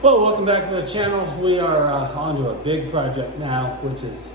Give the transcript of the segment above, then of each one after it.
Well, welcome back to the channel. We are on to a big project now, which is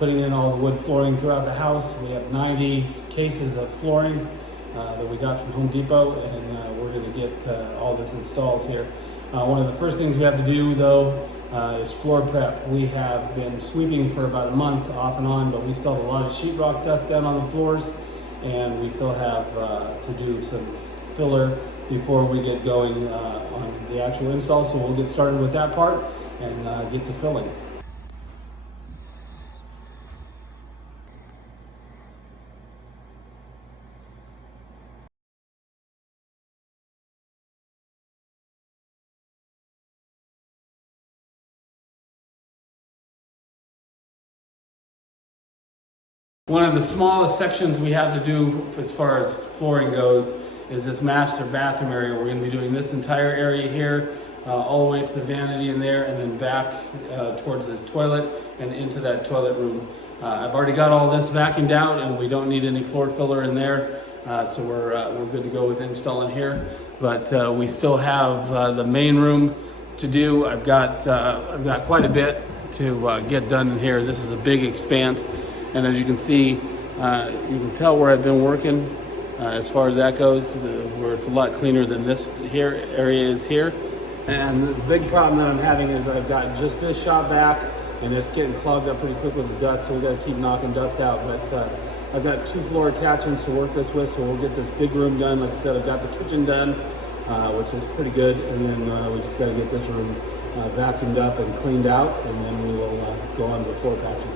putting in all the wood flooring throughout the house. We have 90 cases of flooring that we got from Home Depot, and we're going to get all this installed here. One of the first things we have to do, though, is floor prep. We have been sweeping for about a month off and on, but we still have a lot of sheetrock dust down on the floors, and we still have to do some filler before we get going on the actual install. So we'll get started with that part and get to filling. One of the smallest sections we have to do as far as flooring goes is this master bathroom area. We're going to be doing this entire area here, all the way to the vanity in there, and then back towards the toilet and into that toilet room. I've already got all this vacuumed out, and we don't need any floor filler in there, so we're good to go with installing here. But we still have the main room to do. I've got quite a bit to get done in here. This is a big expanse. And as you can see, you can tell where I've been working as far as that goes, where it's a lot cleaner than this here area is here. And the big problem that I'm having is I've got just this shop back, and it's getting clogged up pretty quick with the dust, so we got to keep knocking dust out. But I've got 2 floor attachments to work this with, so we'll get this big room done. Like I said, I've got the kitchen done, which is pretty good, and then we just got to get this room vacuumed up and cleaned out, and then we will go on to the floor patching.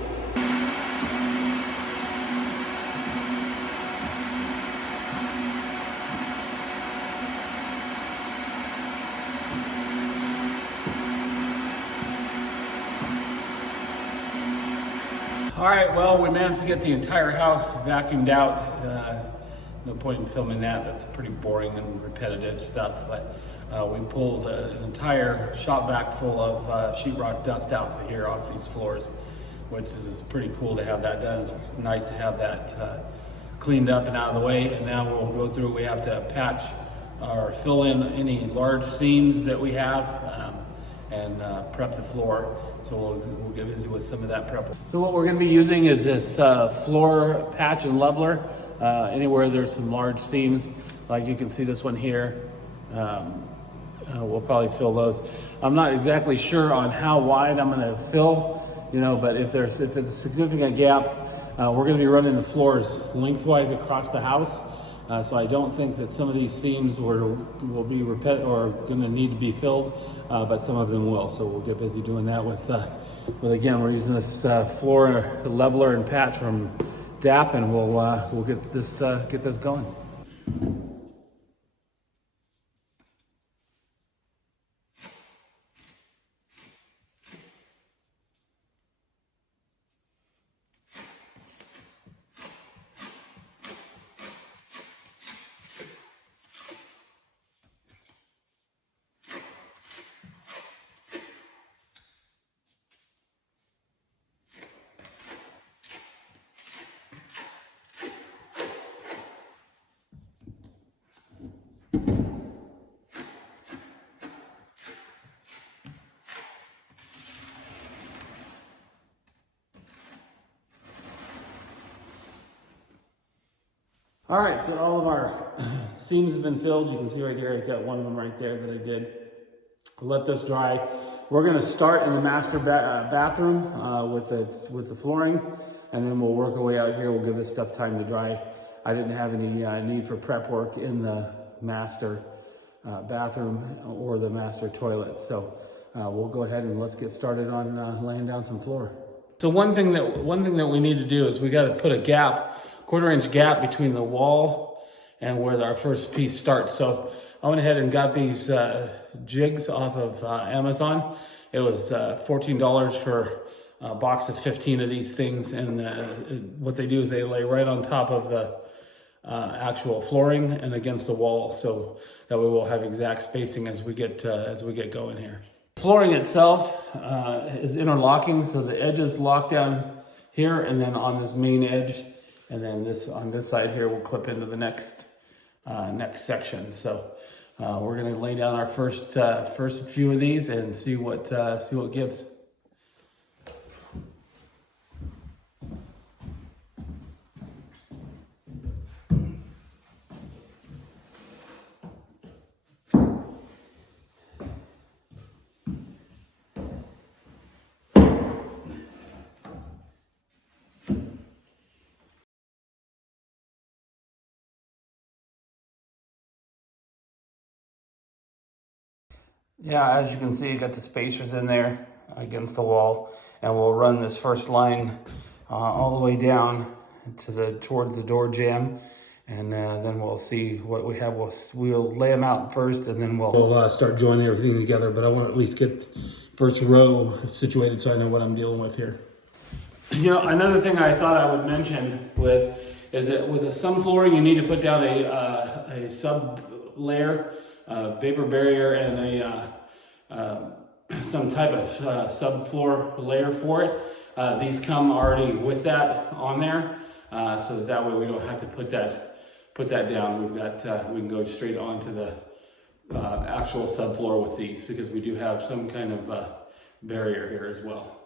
All right, well, we managed to get the entire house vacuumed out. No point in filming that. That's pretty boring and repetitive stuff. But we pulled an entire shop vac full of sheetrock dust out for here off these floors, which is pretty cool to have that done. It's nice to have that cleaned up and out of the way. And now we'll go through, we have to patch or fill in any large seams that we have and prep the floor. So we'll get busy with some of that prep. So what we're going to be using is this floor patch and leveler. Anywhere there's some large seams, like you can see this one here, we'll probably fill those. I'm not exactly sure on how wide I'm going to fill, but if it's a significant gap, we're going to be running the floors lengthwise across the house. So I don't think that some of these seams will be going to need to be filled, but some of them will. So we'll get busy doing that with again, we're using this floor leveler and patch from DAP, and we'll get this going. All right, so all of our seams have been filled. You can see right here, I got one of them right there that I did. I'll let this dry. We're gonna start in the master bathroom with the flooring, and then we'll work our way out here. We'll give this stuff time to dry. I didn't have any need for prep work in the master bathroom or the master toilet. So we'll go ahead and let's get started on laying down some floor. So one thing that we need to do is we got to put a gap, 1/4 inch gap between the wall and where our first piece starts. So I went ahead and got these jigs off of Amazon. It was $14 for a box of 15 of these things, and what they do is they lay right on top of the actual flooring and against the wall, so that way we'll have exact spacing as we get going here. Flooring itself is interlocking, so the edges lock down here, and then on this main edge, and then this on this side here will clip into the next section. So we're gonna lay down our first few of these and see what gives. Yeah, as you can see, you got the spacers in there against the wall, and we'll run this first line all the way down to towards the door jamb, and then we'll see what we have. We'll lay them out first, and then we'll start joining everything together. But I want to at least get first row situated so I know what I'm dealing with here. You know, another thing I thought I would mention is that with some flooring, you need to put down a sub layer, vapor barrier, and some type of subfloor layer for it. These come already with that on there, so that way we don't have to put that down. We've got we can go straight onto the actual subfloor with these, because we do have some kind of barrier here as well.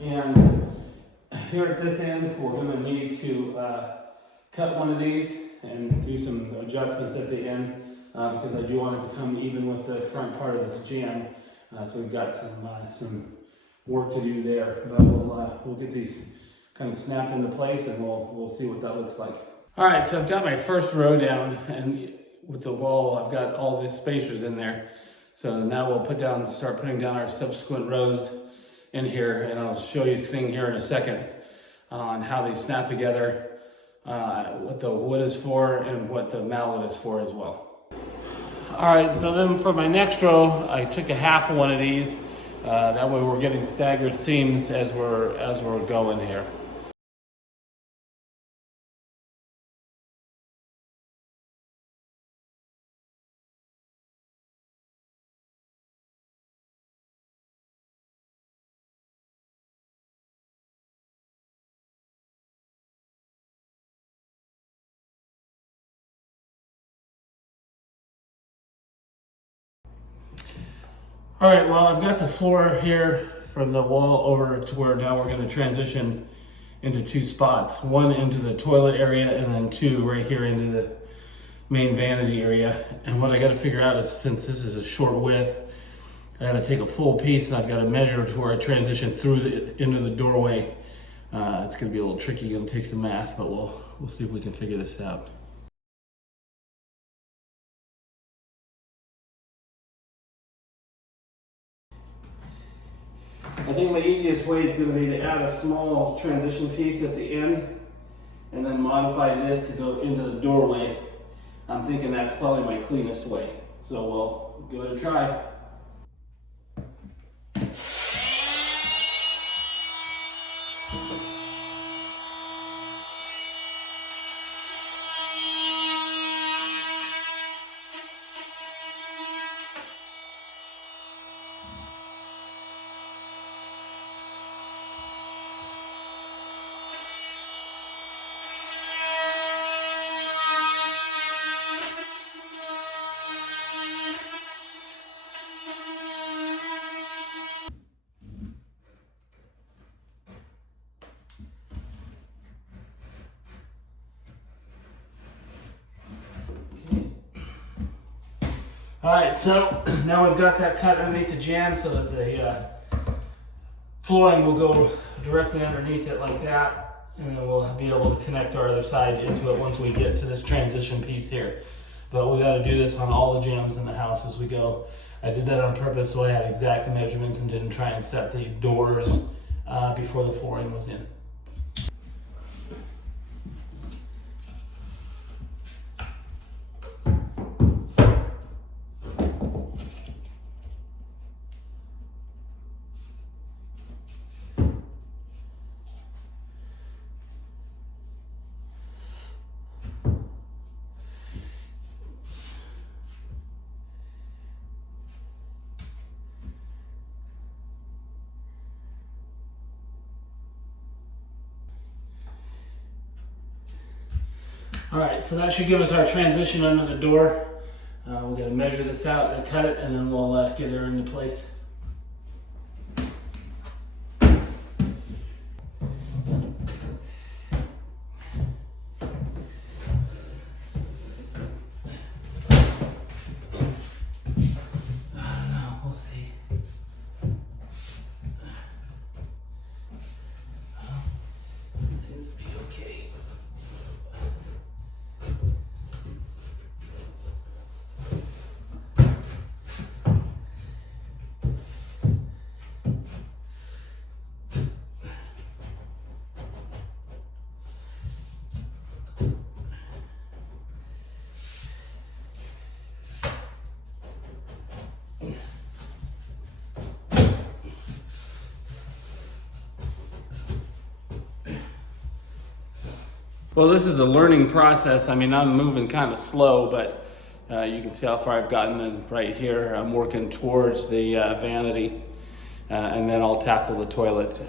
And here at this end, we're going to need to cut one of these and do some adjustments at the end, because I do want it to come even with the front part of this jamb. So we've got some work to do there, but we'll get these kind of snapped into place, and we'll see what that looks like. All right, so I've got my first row down, and with the wall, I've got all the spacers in there. So now we'll start putting down our subsequent rows in here, and I'll show you the thing here in a second on how they snap together, what the wood is for and what the mallet is for as well. All right, so then for my next row, I took a half of one of these. That way we're getting staggered seams as we're going here. All right, well, I've got the floor here from the wall over to where now we're going to transition into two spots. One into the toilet area, and then two right here into the main vanity area. And what I got to figure out is, since this is a short width, I got to take a full piece and I've got to measure to where I transition through into the doorway. It's going to be a little tricky, going to take some math, but we'll see if we can figure this out. I think my easiest way is going to be to add a small transition piece at the end and then modify this to go into the doorway. I'm thinking that's probably my cleanest way. So we'll give it a try. All right, so now we've got that cut underneath the jamb so that the flooring will go directly underneath it like that, and then we'll be able to connect our other side into it once we get to this transition piece here. But we got to do this on all the jambs in the house as we go. I did that on purpose so I had exact measurements and didn't try and set the doors before the flooring was in. All right, so that should give us our transition under the door. We're going to measure this out and cut it, and then we'll get her into place. We'll see. Seems to be okay. Well, this is a learning process. I mean, I'm moving kind of slow, but you can see how far I've gotten. And right here, I'm working towards the vanity, and then I'll tackle the toilet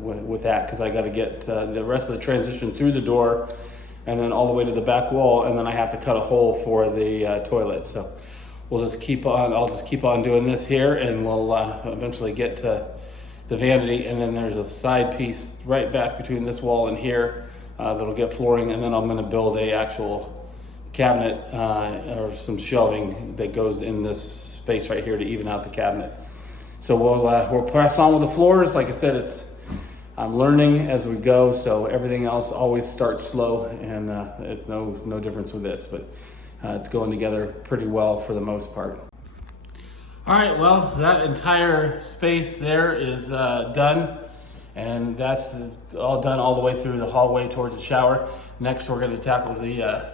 with that, because I got to get the rest of the transition through the door, and then all the way to the back wall, and then I have to cut a hole for the toilet. So we'll just keep on. I'll just keep on doing this here, and we'll eventually get to the vanity, and then there's a side piece right back between this wall and here. That'll get flooring, and then I'm going to build a actual cabinet or some shelving that goes in this space right here to even out the cabinet. So we'll press on with the floors. Like I said, I'm learning as we go, so everything else always starts slow, and it's no difference with this, but it's going together pretty well for the most part. All right, well, that entire space there is done. And that's all done all the way through the hallway towards the shower. Next, we're going to tackle the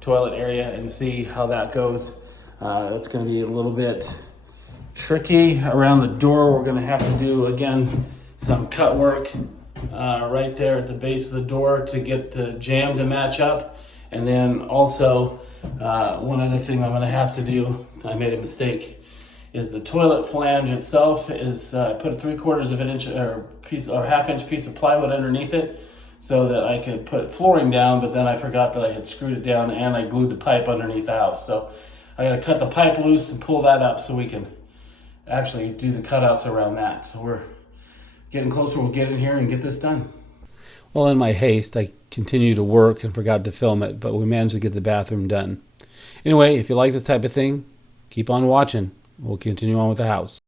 toilet area and see how that goes. It's going to be a little bit tricky around the door. We're going to have to do, again, some cut work right there at the base of the door to get the jamb to match up. And then also, one other thing I'm going to have to do, I made a mistake, is the toilet flange itself is I put a 3/4 of an inch or half-inch piece of plywood underneath it so that I could put flooring down, but then I forgot that I had screwed it down and I glued the pipe underneath the house. So I gotta cut the pipe loose and pull that up so we can actually do the cutouts around that. So we're getting closer. We'll get in here and get this done. Well, in my haste, I continued to work and forgot to film it, but we managed to get the bathroom done. Anyway, if you like this type of thing, keep on watching. We'll continue on with the house.